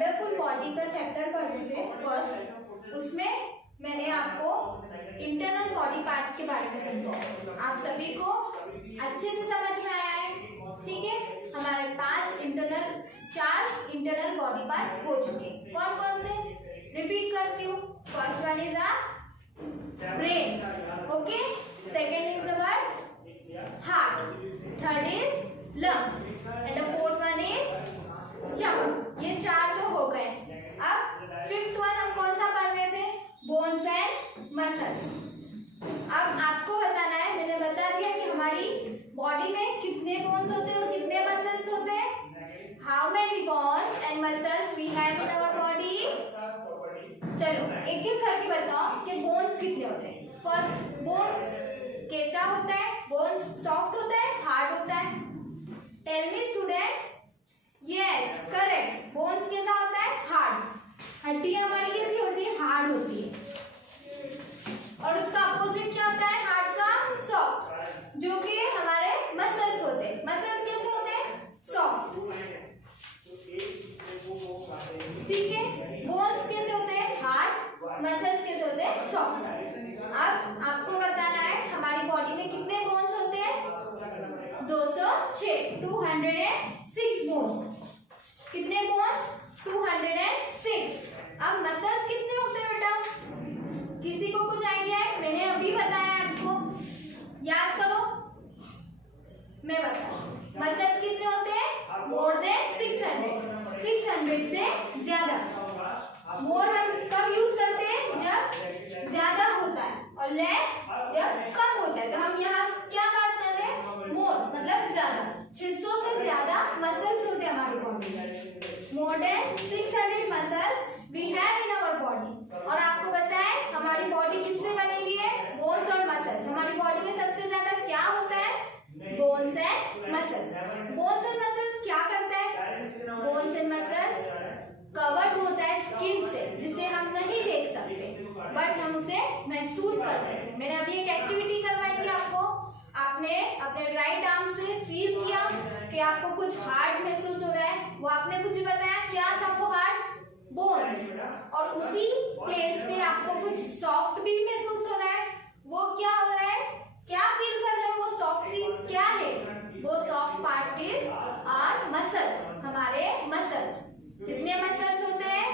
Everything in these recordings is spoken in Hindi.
वंडरफुल बॉडी का चैप्टर पढ़ रहे थे फर्स्ट, उसमें मैंने आपको इंटरनल बॉडी पार्ट्स के बारे में समझाया। आप सभी को अच्छे से समझ में आया है? ठीक है, हमारे 4 इंटरनल बॉडी पार्ट्स हो चुके। कौन कौन से? रिपीट करती हूँ। First one is a brain, okay, second is our heart, third is lungs and the fourth one is stomach. ये 4 तो हो गए। अब फिफ्थ वन हम कौन सा पढ़ रहे थे? Bones and muscles. अब आपको बताना है, मैंने बता दिया कि हमारी बॉडी में कितने बोन्स होते हैं और कितने मसल्स होते हैं। How many bones and muscles we have in our body? चलो एक एक करके बताओ कि बोन्स कितने होते हैं। फर्स्ट, बोन्स कैसा होता है? बोन्स सॉफ्ट होता है, हार्ड होता है? Tell me students. Yes, correct. Bones कैसा होता है? हार्ड। हड्डियां हमारी कैसी होती है? हार्ड होती है। और उसका अपोजिट क्या होता है हार्ट का? सॉफ्ट, जो कि हमारे मसल्स होते हैं। मसल्स कैसे होते हैं? सॉफ्ट, ठीक है। बोन्स कैसे होते हैं? हार्ड, मसल्स कैसे होते हैं? सॉफ्ट। अब आपको बताना है हमारी बॉडी में कितने बोन्स होते हैं? 206, 206 बोन्स। कितने बोन्स? 206। अब मसल्स कितने होते हैं बेटा? किसी को कुछ आइडिया है? मैंने अभी बताया आपको, याद करो। मैं बताऊं, मसल्स कितने होते हैं? मोर देन 600 से ज्यादा। मोर हम कब यूज करते हैं? जब ज्यादा होता है, और लेस जब कम होता है। तो हम यहाँ क्या बात कर रहे हैं? मोर मतलब ज्यादा। 600 से ज्यादा मसल्स होते हैं हमारी बॉडी में। More than 600 muscles we have in our body. और आपको पता है हमारी बॉडी किससे बनी हुई है? बोन्स और मसल्स। हमारी बॉडी में सबसे ज्यादा क्या होता है? Bones and muscles. Bones and muscles क्या करता है? बोन्स एंड मसल्स कवर्ड होता है स्किन से, जिसे हम नहीं देख सकते बट हम उसे महसूस कर सकते हैं। मैंने अभी एक एक्टिविटी करवाई थी आपको, आपने अपने राइट आर्म से फील किया कि आपको कुछ हार्ड महसूस हो रहा है। वो आपने मुझे बताया क्या था वो हार्ड? बोन्स। और उसी प्लेस पे आपको कुछ सॉफ्ट भी महसूस हो रहा है। वो क्या हो रहा है? क्या फील कर रहे हैं? वो सॉफ्ट चीज क्या है? वो soft part is our muscles, हमारे मसल्स। कितने मसल्स होते हैं?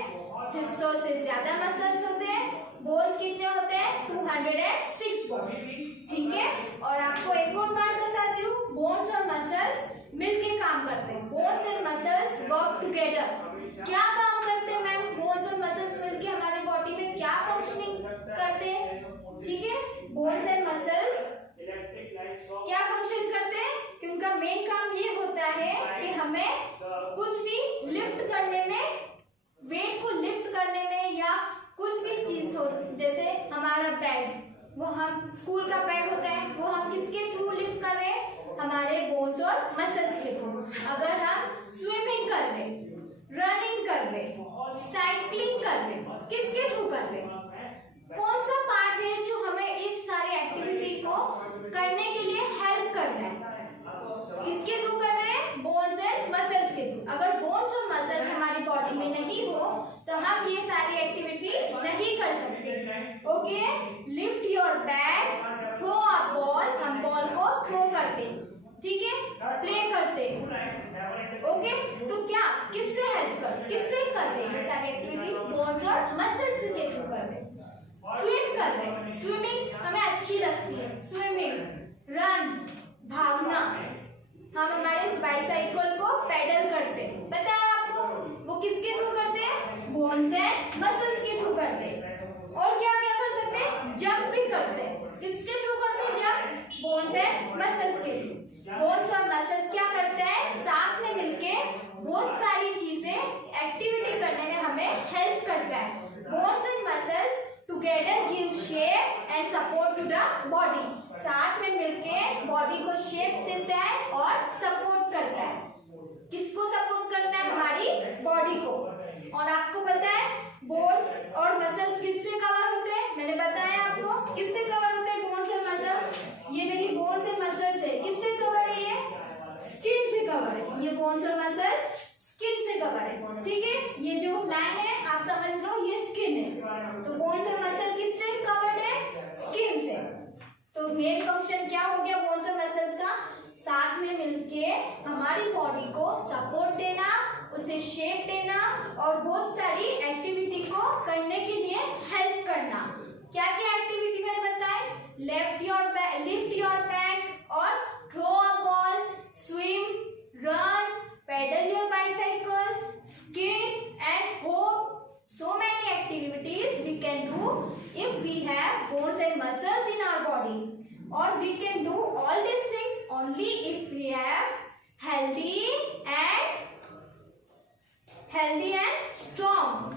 600 से ज्यादा मसल्स होते हैं। बोन्स कितने होते हैं? 206 बोन्स, ठीक है। और आपको एक और बात बताती हूँ, बोन्स और मसल्स मिलके काम करते हैं। Bones and muscles work together. क्या काम करते हैं मैम? बोन्स और मसल्स मिलके हमारे बॉडी में क्या फंक्शनिंग करते हैं? ठीक है, बोन्स एंड मसल्स क्या फंक्शन करते हैं कि उनका मेन काम ये होता है कि हमें कुछ भी लिफ्ट करने में, वेट को लिफ्ट करने में, या कुछ भी चीज हो, जैसे हमारा बैग, वो हम स्कूल का बैग होता है, वो हम किसके थ्रू लिफ्ट कर रहे हैं? हमारे बोन्स और मसल्स के थ्रू। अगर हम स्विमिंग कर रहे, रनिंग कर रहे, साइकिलिंग कर रहे, किसके थ्रू कर रहे? कौन सा पार्ट है जो हमें इस सारी एक्टिविटी को करने के लिए हेल्प कर रहा है? किसके थ्रू कर रहे हैं? बोन्स एंड मसल्स के थ्रू। अगर बोन्स और मसल्स हमारी बॉडी में नहीं हो तो हम ये सारी एक्टिविटी नहीं कर सकते। Okay, lift your bag, throw a ball, हम बॉल को थ्रो करते हैं, ठीक है, प्ले करते हैं। ओके, तो क्या किससे हेल्प किससे कर रहे हैं ये सारी एक्टिविटी? बोन्स और मसल्स के थ्रू कर रहे हैं। स्विम कर रहे हैं, स्विमिंग हमें अच्छी लगती है। स्विमिंग, रन, भागना, हम हमारे बाइसाइकिल को पेडल करते हैं, पता है आपको? वो किसके थ्रू करते हैं? बोन्स एंड मसल्स के थ्रू करते हैं। और क्या क्या कर सकते हैं? जंप भी करते हैं, किसके थ्रू करते हैं जंप? बोन्स एंड मसल्स के थ्रू। बोन्स और मसल्स क्या करते हैं? साथ में मिलके बहुत सारी चीजें एक्टिविटी करने में हमें हेल्प करता है। Bones and muscles together give shape and support to the body. साथ में मिलके बॉडी को शेप देता है और सपोर्ट करता है। किसको सपोर्ट करता है? हमारी बॉडी को। और आपको पता है बोन्स और मसल्स किससे कवर होते हैं? मैंने बताया आपको किससे कवर होते हैं बोन्स और मसल्स। ये मेरी बोन्स एंड मसल्स है, किससे कवर है? ये स्किन से कवर है। ये बोन्स और मसल स्किन से कवर है, ठीक है। ये जो लाइन है आप समझ लो ये स्किन है, तो बोन्स और मसल किससे कवर्ड है? स्किन से। तो मेन फंक्शन क्या हो गया बोन्स और मसल्स का? साथ में मिलके हमारी बॉडी को सपोर्ट देना, उसे शेप देना और बहुत सारी एक्टिविटी को करने के लिए हेल्प करना। क्या क्या एक्टिविटी मैंने बताए? लिफ्ट योर बैग और throw a ball, swim, run, pedal your bicycle, skip and hop. So many activities we can do if we have bones and muscles in our body. Or we can do all these things only if we have healthy and strong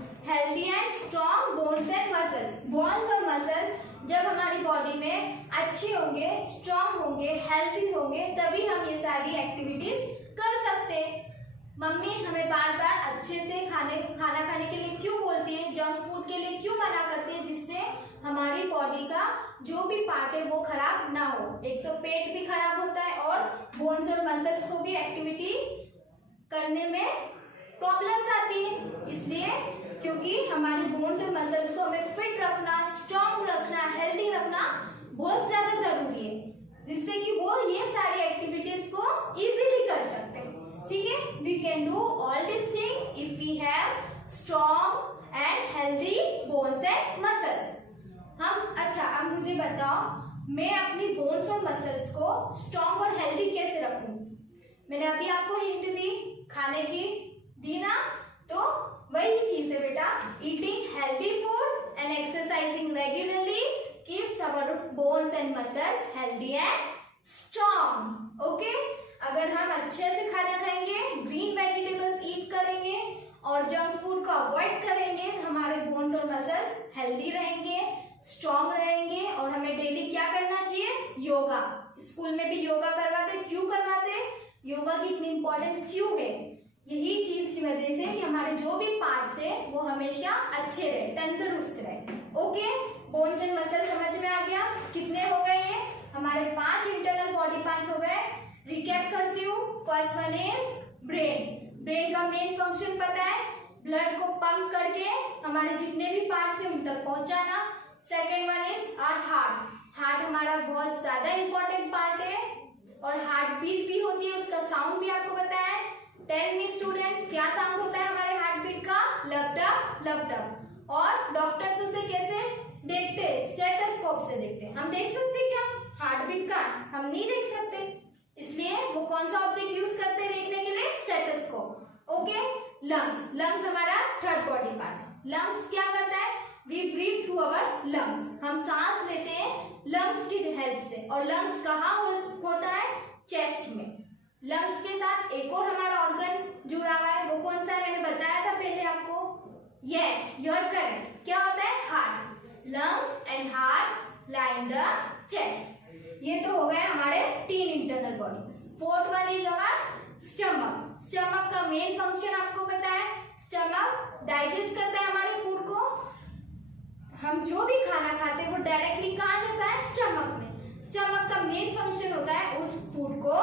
bones and muscles. Bones और muscles जब हमारी बॉडी में अच्छे होंगे, स्ट्रांग होंगे, हेल्थी होंगे, तभी हम ये सारी एक्टिविटीज कर सकते हैं। मम्मी हमें बार बार अच्छे से खाना खाने के लिए क्यों बोलती है, जंक फूड के लिए क्यों मना करती है? जिससे हमारी बॉडी का जो भी पार्ट है वो खराब ना हो। एक तो पेट भी खराब होता है और बोन्स और मसल्स को भी एक्टिविटी करने में प्रॉब्लम्स आती है, इसलिए क्योंकि हमारी बोन्स और मसल्स को हमें फिट रखना, स्ट्रांग रखना, हेल्दी रखना बहुत ज्यादा जरूरी है, जिससे कि वो ये सारी एक्टिविटीज को इजीली कर सकते हैं, ठीक है। We can do all this things if we have strong and healthy bones and muscles. अच्छा अब मुझे बताओ मैं अपनी बोन्स और मसल्स को स्ट्रांग और हेल्दी कैसे रखूं? मैंने अभी आपको हिंट दी, खाने की दी ना, तो वही चीज है बेटा। Eating healthy food and exercising regularly keeps our bones and muscles healthy and strong. Okay, अगर हम अच्छे से खाना खाएंगे, ग्रीन वेजिटेबल्स ईट करेंगे और जंक फूड को अवॉइड करेंगे, हमारे बोन्स और मसल्स हेल्दी रहेंगे, स्ट्रांग रहेंगे। और हमें डेली क्या करना चाहिए? योगा। स्कूल में भी योगा करवाते, क्यों करवाते? योगा की इतनी इंपॉर्टेंस क्यों है? यही चीज की वजह से कि हमारे जो भी पार्ट्स है वो हमेशा अच्छे रहे, तंदुरुस्त रहे। ओके, बोन्स एंड मसल समझ में आ गया? कितने हो गए ये? हमारे 5 इंटरनल बॉडी पार्ट्स हो गए। रिकैप करती हूँ। First one is brain. Brain का मेन फंक्शन पता है, ब्लड को पंप करके हमारे जितने भी पार्ट्स हैं उन तक पहुंचाना। Second one is our heart. Heart हमारा बहुत ज्यादा इंपॉर्टेंट पार्ट है और हार्ट बीट भी होती है, उसका साउंड भी आपको पता है। टेल मी स्टूडेंट्स, क्या साउंड होता है हमारे हार्ट बीट का? Laptop laptop. और डॉक्टर्स उसे कैसे देखते हैं? स्टेथोस्कोप से देखते हैं। हम देख सकते हैं क्या हार्ट बीट का? हम नहीं देख सकते, इसलिए वो कौन सा ऑब्जेक्ट यूज करते हैं देखने के लिए? स्टेथोस्कोप। Okay, lungs. लंग्स हमारा थर्ड बॉडी पार्ट है। लंग्स क्या करता है? We breathe through our lungs. हम सांस लेते हैं लंग्स की हेल्प से। और लंग्स कहाँ होता है? चेस्ट में। लंग्स के साथ एक और हमारा ऑर्गन जुड़ा हुआ है, वो कौन सा है? मैंने बताया था पहले आपको। Yes, you are correct. क्या होता है? Heart. Lungs and heart lie in the chest. ये तो हो गए हमारे 3 internal body. Fourth one is our stomach. Stomach का मेन फंक्शन आपको पता है, स्टमक डाइजेस्ट करता है हमारे फूड को। हम जो भी खाना खाते हैं वो डायरेक्टली कहाँ जाता है? स्टमक में। स्टमक का मेन फंक्शन होता है उस फूड को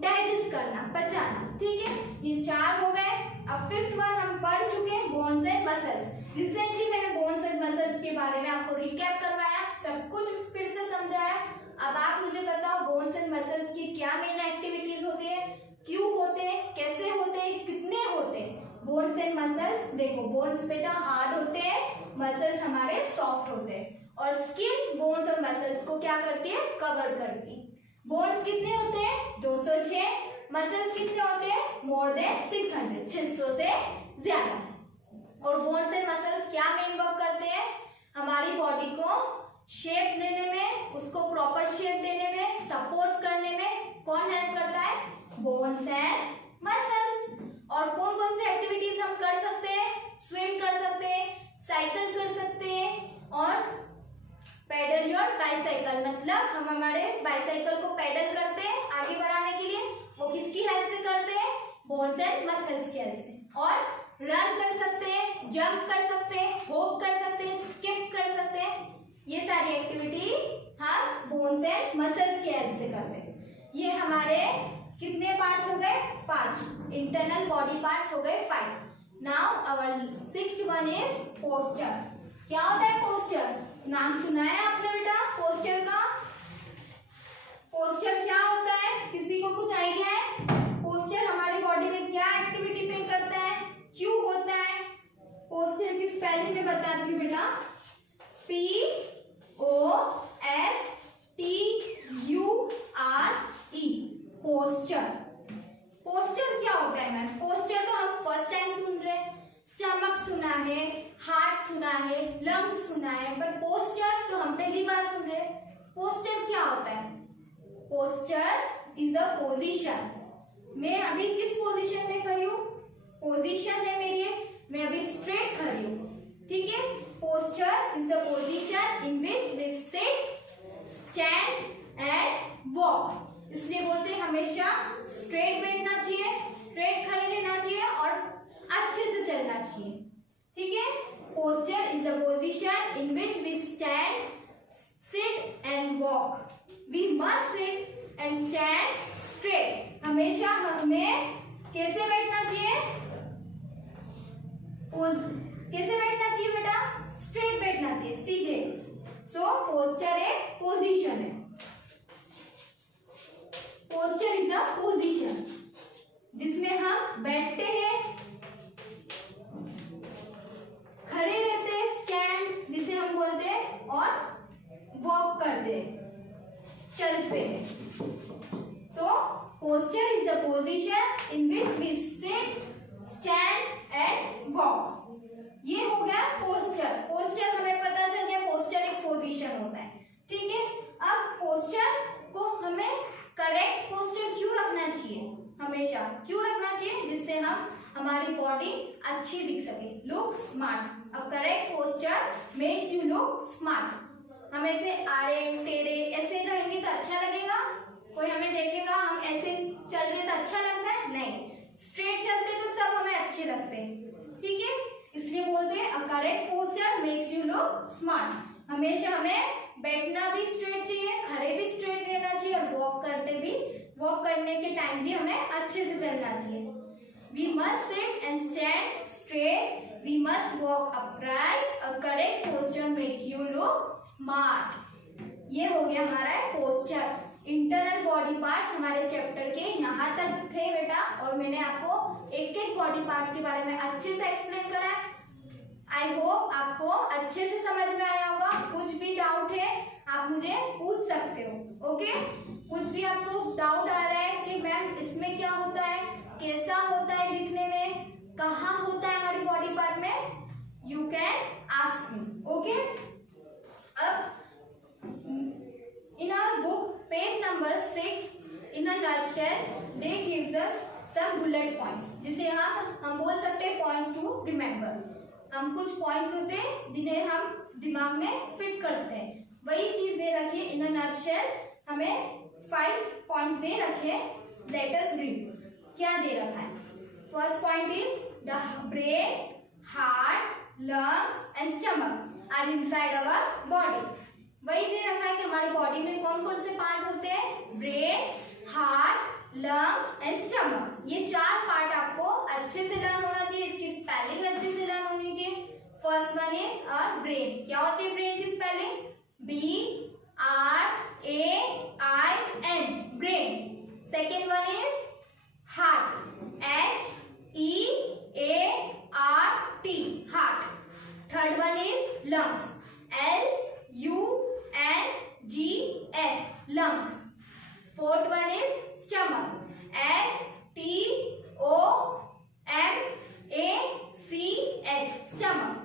डाइजेस्ट करना, पचाना, ठीक है। ये 4 हो गए। अब फिफ्थ वन हम पढ़ चुके हैं, बोन्स एंड मसल्स। रिसेंटली मैंने बोन्स एंड मसल्स के बारे में आपको रिकैप करवाया, सब कुछ फिर से समझाया। अब आप मुझे बताओ बोन्स एंड मसल्स की क्या मेन एक्टिविटीज होती है, क्यों होते हैं, कैसे होते हैं, कितने होते हैं? बोन्स एंड मसल्स, देखो बोन्स बेटा हार्ड होते हैं, मसल्स हमारे सॉफ्ट होते हैं और स्किन बोन्स और मसल्स को क्या करती है? कवर करती है। बोन्स कितने होते हैं? 206। मसल्स कितने होते हैं? मोर देन 600, 600 से ज्यादा। और बोन्स एंड मसल्स क्या मेन वर्क करते हैं? हमारी बॉडी को शेप देने में, उसको प्रॉपर शेप देने में, सपोर्ट करने में कौन हेल्प करता है? Bones and muscles. और कौन कौन सी एक्टिविटीज हम कर सकते हैं? स्विम कर सकते हैं, साइकिल कर सकते हैं और पेडल योर बाइसाइकिल, मतलब हम हमारे बाइसाइकिल को पेडल करते हैं आगे बढ़ाने के लिए। वो किसकी हेल्प से करते हैं? बोन्स एंड मसल्स की हेल्प से। और रन कर सकते हैं, जंप कर सकते हैं, हॉप कर सकते हैं, स्किप कर सकते हैं। ये सारी एक्टिविटी हम बोन्स एंड मसल्स की हेल्प से करते हैं। ये हमारे कितने पार्ट्स हो गए? 5 इंटरनल बॉडी पार्ट्स हो गए 5। Now our sixth one is posture. क्या होता है पोस्टर? नाम सुना है आपने बेटा पोस्टर का? पोस्टर क्या होता है, किसी को कुछ आइडिया है? पोस्टर हमारी बॉडी में क्या एक्टिविटी पे करता है, क्यों होता है? पोस्टर की स्पेलिंग में बताती हूँ बेटा, POSTURE। पोस्टर। पोस्टर क्या होता है मैम? पोस्टर तो हम फर्स्ट टाइम सुन रहे हैं। स्टमक सुना है, हार्ट सुना है, लंग्स सुना है, बट पोस्टर तो हम पहली बार सुन रहे हैं। पोस्टर क्या होता है? Posture is a position. मैं अभी किस पोजीशन में खड़ी हूँ? पोजीशन है मेरी, मैं अभी स्ट्रेट खड़ी हूँ, ठीक है। Posture is the position in which we sit, stand and walk. इसलिए बोलते हैं हमेशा स्ट्रेट बैठना चाहिए, स्ट्रेट खड़े रहना चाहिए और अच्छे से चलना चाहिए, ठीक है। Posture is a position in which we stand, sit and walk. We must sit and stand straight. हमेशा हमें कैसे बैठना चाहिए? कैसे बैठना चाहिए बेटा? स्ट्रेट बैठना चाहिए, सीधे। सो पोस्टर एक पोजीशन है। पोस्टर इज अ पोजीशन जिसमें हम बैठते हैं, खड़े रहते हैं, स्टैंड जिसे हम बोलते हैं, और वॉक करते हैं, चलते हैं। So posture is the position in which we sit, stand and walk. ये हो गया पोस्टर। पोस्टर हमें पता चल गया, पोस्टर एक पोजीशन होता है, ठीक है। अब पोस्टर को हमें करेक्ट पोस्टर क्यों रखना चाहिए? हमेशा क्यों रखना चाहिए? जिससे हम हमारी बॉडी अच्छी दिख सके, लुक स्मार्ट। अब correct poster makes you look smart. हम ऐसे आड़े टेढ़े ऐसे रहेंगे तो अच्छा लगेगा? कोई हमें देखेगा हम ऐसे चल रहे तो अच्छा लगता है? नहीं। स्ट्रेट चलते तो सब हमें अच्छे लगते हैं, ठीक है। इसलिए बोलते हैं correct poster makes you look smart. हमेशा हमें बैठना भी स्ट्रेट चाहिए, खड़े भी स्ट्रेट रहना चाहिए, और वॉक करने के टाइम भी हमें अच्छे से चलना चाहिए। We must sit and stand straight, we must walk upright. A correct posture make you look smart. ये हो गया हमारा पोस्टर। इंटरनल बॉडी पार्ट्स हमारे चैप्टर के यहाँ तक थे बेटा, और मैंने आपको एक एक बॉडी पार्ट्स के बारे में अच्छे से एक्सप्लेन करा है। आई होप आपको अच्छे से समझ में आया होगा। कुछ भी डाउट है आप मुझे पूछ सकते हो, ओके। कुछ भी आपको डाउट आ रहा है कि मैम इसमें क्या होता है, कैसा होता है दिखने में, कहाँ होता है हमारी बॉडी पार्ट में, you can ask me, okay. अब in our book page number 6 in a nutshell they gives us some bullet points, जिसे हम बोल सकते हैं points to remember। हम कुछ points होते हैं जिन्हें हम दिमाग में फिट करते हैं, वही चीज दे रखी है। in a nutshell हमें 5 points दे रखे। let us read क्या दे रखा है। first point is the brain, heart, lungs and stomach are inside our body। वही दे रखा है कि हमारी बॉडी में कौन कौन से पार्ट होते हैं, brain, heart, lungs and stomach. ये 4 पार्ट आपको अच्छे से लर्न होना चाहिए, इसकी स्पेलिंग अच्छे से लर्न होनी चाहिए। First one is brain. क्या होती है ब्रेन की spelling? BRAIN, brain. Second one is heart, HEART, heart. Third one is lungs, LUNGS, lungs. Fourth one is stomach, STOMACH, stomach।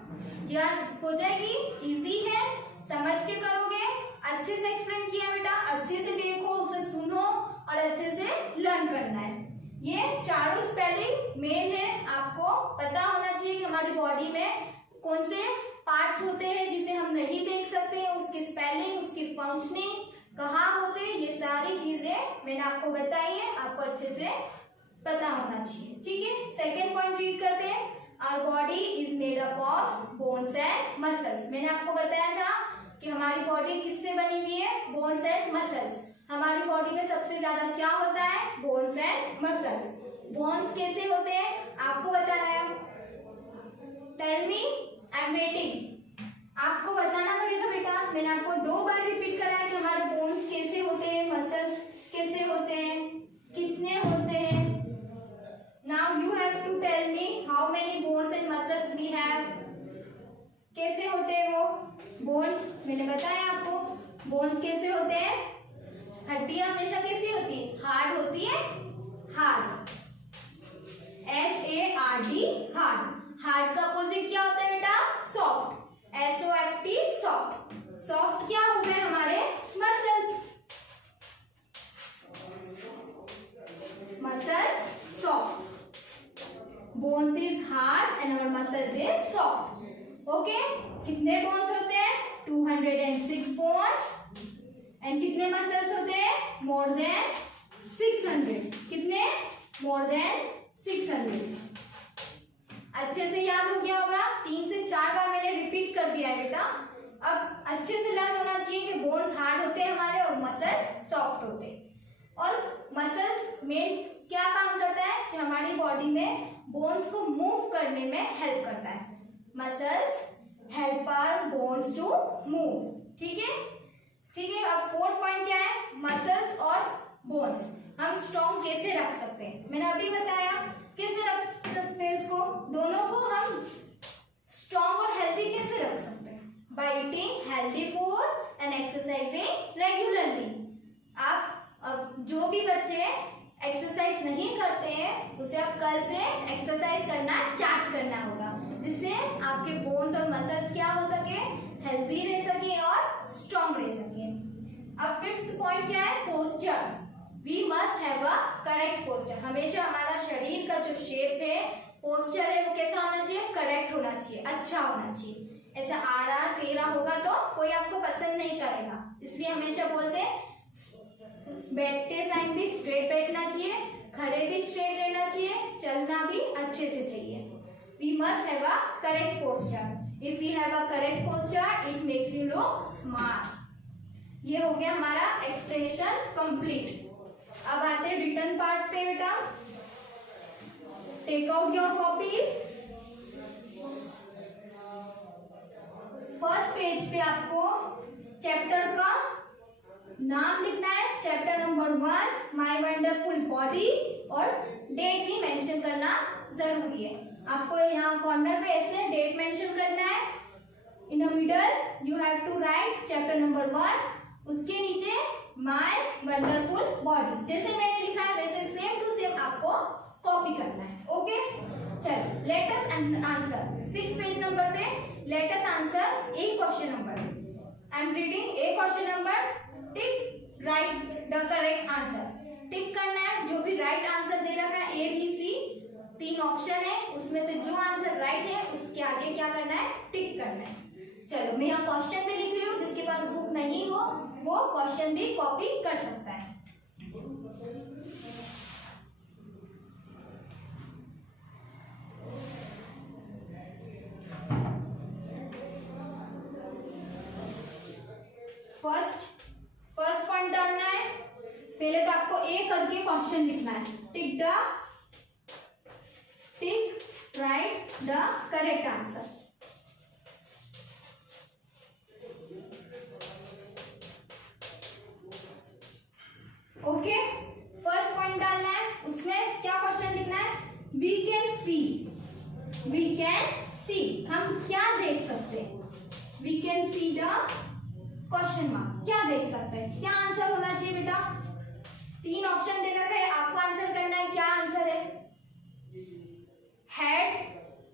ध्यान हो जाएगी, इजी है, समझ के करोगे। अच्छे से एक्सप्लेन किया बेटा, अच्छे से देखो, उसे सुनो और अच्छे से लर्न करना है। ये चारों स्पेलिंग मेन है, आपको पता होना चाहिए कि हमारी बॉडी में कौन से पार्ट्स होते हैं जिसे हम नहीं देख सकते हैं, उसकी स्पेलिंग, उसकी फंक्शनिंग कहाँ होते हैं, ये सारी चीजें मैंने आपको बताई है, आपको अच्छे से पता होना चाहिए, ठीक है। सेकेंड पॉइंट रीड करते हैं। Our body is made up of bones and muscles. मैंने आपको बताया था कि हमारी बॉडी किससे बनी हुई है, बोन्स एंड मसल्स। हमारी बॉडी में सबसे ज्यादा क्या होता है, बोन्स एंड मसल्स। बोन्स कैसे होते हैं आपको बताना है। Tell me how many bones and muscles we have. कैसे होते हैं वो बोन्स, मैंने बताया आपको बोन्स कैसे होते हैं। हड्डियां हमेशा कैसी होती है, हार्ड होती है, हार्ड, HARD, हार्ड। हार्ड का अपोजिट क्या होता है बेटा, सॉफ्ट, SOFT, सॉफ्ट। सॉफ्ट क्या हो गए हमारे muscles, muscles soft, bones is hard and our muscles is soft. Okay, कितने बोन्स होते हैं, 206 बोन्स एंड कितने मसल्स होते हैं, मोर देन 600। कितने, मोर देन 600। अच्छे से याद हो गया होगा, 3 से 4 बार मैंने रिपीट कर दिया है बेटा। अब अच्छे से लर्न होना चाहिए कि बोन्स हार्ड होते हैं हमारे और मसल्स सॉफ्ट होते हैं। और मसल्स मेन क्या काम करता है कि हमारी बॉडी में बोन्स को मूव करने में हेल्प करता है। Muscles help our bones to move. ठीक है, ठीक है। अब 4th पॉइंट क्या है, मसल्स और बोन्स हम स्ट्रॉन्ग कैसे रख सकते हैं। मैंने अभी बताया कैसे रख सकते हैं इसको, दोनों को हम स्ट्रॉन्ग और हेल्दी कैसे रख सकते हैं, by eating healthy food and exercising regularly. आप अब जो भी बच्चे एक्सरसाइज नहीं करते हैं उसे आप कल से एक्सरसाइज करना स्टार्ट करना होगा, जिससे आपके बोन्स और मसल्स क्या हो सके, हेल्दी रह सके और स्ट्रॉन्ग रह सके। अब 5th पॉइंट क्या है, posture. We must have a correct posture. हमेशा हमारा शरीर का जो शेप है, पोस्चर है, वो कैसा होना चाहिए, करेक्ट होना चाहिए, अच्छा होना चाहिए। ऐसा आड़ा टेढ़ा होगा तो कोई आपको पसंद नहीं करेगा, इसलिए हमेशा बोलते हैं बैठते टाइम भी स्ट्रेट बैठना चाहिए, खड़े भी स्ट्रेट रहना चाहिए, चलना भी अच्छे से चाहिए। We must have a correct posture. If we have a correct posture it makes you look smart. ये हो गया हमारा एक्सप्लेनेशन कंप्लीट। अब आते हैं रिटर्न पार्ट पे बेटा। Take out your copy. First page पे आपको चैप्टर का नाम लिखना है, chapter number 1 my wonderful body, और डेट भी मेंशन करना जरूरी है। आपको यहाँ कॉर्नर पे ऐसे डेट मेंशन करना है। In the middle you have to write chapter number 1, उसके नीचे माय वंडरफुल बॉडी। जैसे मैंने लिखा है वैसे सेम टू सेम आपको कॉपी करना है। ओके, चलो let us answer. 6 page number पे let us answer a question number. I am reading a question number. Tick right the correct answer. Tick करना है, जो भी राइट आंसर दे रखा है A B C 3 ऑप्शन है, उसमें से जो आंसर राइट है उसके आगे क्या करना है, टिक करना है। चलो मैं यहाँ क्वेश्चन पे लिख रही हूँ, जिसके पास बुक नहीं हो वो क्वेश्चन भी कॉपी कर सकता है। फर्स्ट पॉइंट डालना है। पहले तो आपको ए करके क्वेश्चन लिखना है। टिक right the correct answer. Okay, first point डालना है, उसमें क्या क्वेश्चन लिखना है, वी कैन सी, हम क्या देख सकते हैं, we can see the question mark, क्या देख सकते हैं, क्या आंसर होना चाहिए बेटा। 3 ऑप्शन दे रखा है, आपको आंसर करना है, क्या आंसर है, हेड,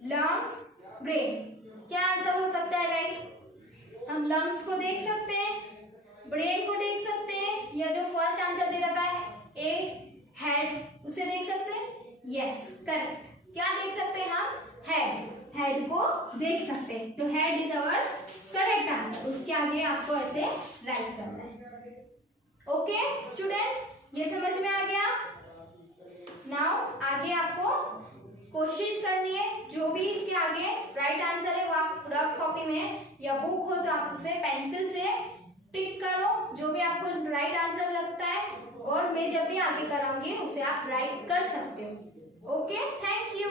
लंग्स, ब्रेन। क्या आंसर हो सकता है राइट। हम लंग्स को देख सकते हैं, ब्रेन को देख सकते हैं, या जो फर्स्ट आंसर दे रखा है ए हेड, उसे देख सकते हैं। यस करेक्ट, क्या देख सकते हैं हम, हेड को देख सकते हैं। तो head is our correct answer. उसके आगे आपको ऐसे राइट करना है। ओके स्टूडेंट्स, ये समझ में आ गया। नाउ आगे आपको कोशिश करनी है, जो भी इसके आगे राइट आंसर है वो आप रफ कॉपी में या बुक हो तो आप उसे पेंसिल से टिक करो, जो भी आपको राइट आंसर लगता है, और मैं जब भी आगे कराऊंगी उसे आप राइट कर सकते हो। Okay, thank you.